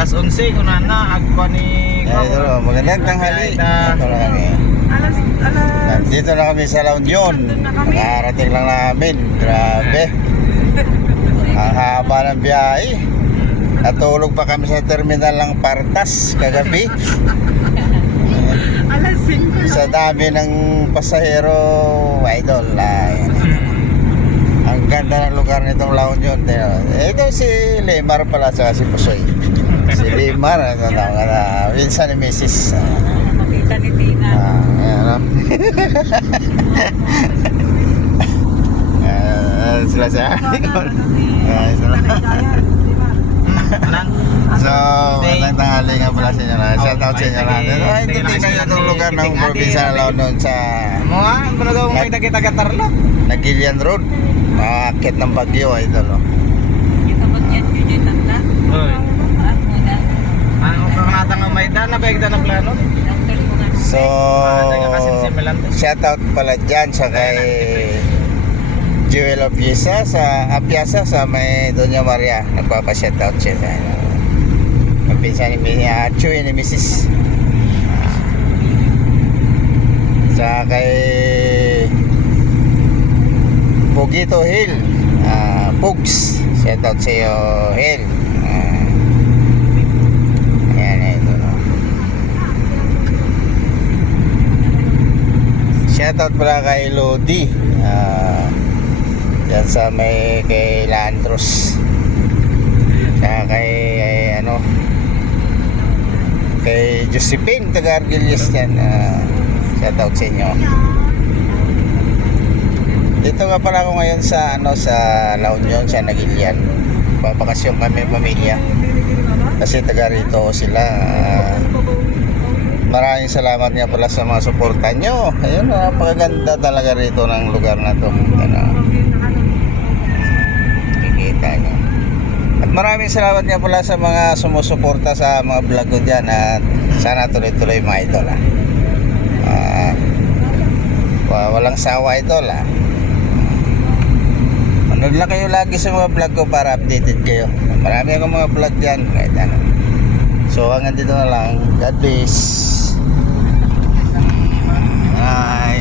Alas 11 ko na agko ni Idol, magandang tanghali. Ito na kami. Alas, Nandito na kami sa La Union. Nakarating lang namin. Grabe. Ang haba ng biyahe. Natulog pa kami sa terminal ng Partas kagabi. alas 5 Sa dami ng pasahero, idol. Ang ganda ng lugar nitong La Union. Ito si Lemar pala sa si Pusoy. Si Lemar, minsan ni Mrs. Makita ni Tina. Sila sa So, magandang tanghali nga pala sa inyo lahat. Shout out sa inyo lahat. Hindi kayo itong lugar ng probinsya na La Union sa Mga panagawa mo kita Katarlo. Nagilian Road. Akit ng Bagyo, idol. Kita ba niyan yung tanda? Oy. Muna. Ano ka natang may dana ba igda na plano? So, shout out pala dyan sa kay Jewel Apiesa sa may Doña Maria. Nagpapa-shout out siya sa pinsan ni Chuy ni Mrs. Sa kay Pugito Hill, Pugs, shout out sa iyo Hill. Ayan, ito no. Shout out pala kay Lodi, yan sa may kay Landros, sa kay kay Josephine taga Argelius yan. Shout out sa inyo. Dito nga pala ako ngayon sa sa La Union, sa Nagilian. Papakasyon kami pamilya. Kasi taga rito sila. Maraming salamat nga pala sa mga suporta nyo. Ayun, napakaganda talaga rito ng lugar na to. Kikita nyo. At maraming salamat nga pala sa mga sumusuporta sa mga vlog ko dyan. At sana tuloy-tuloy mga idol. Walang sawa idol. Manood lang kayo lagi sa mga vlog ko para updated kayo. Marami akong mga vlog dyan kahit ano. So hanggang dito na lang. God bless. Bye.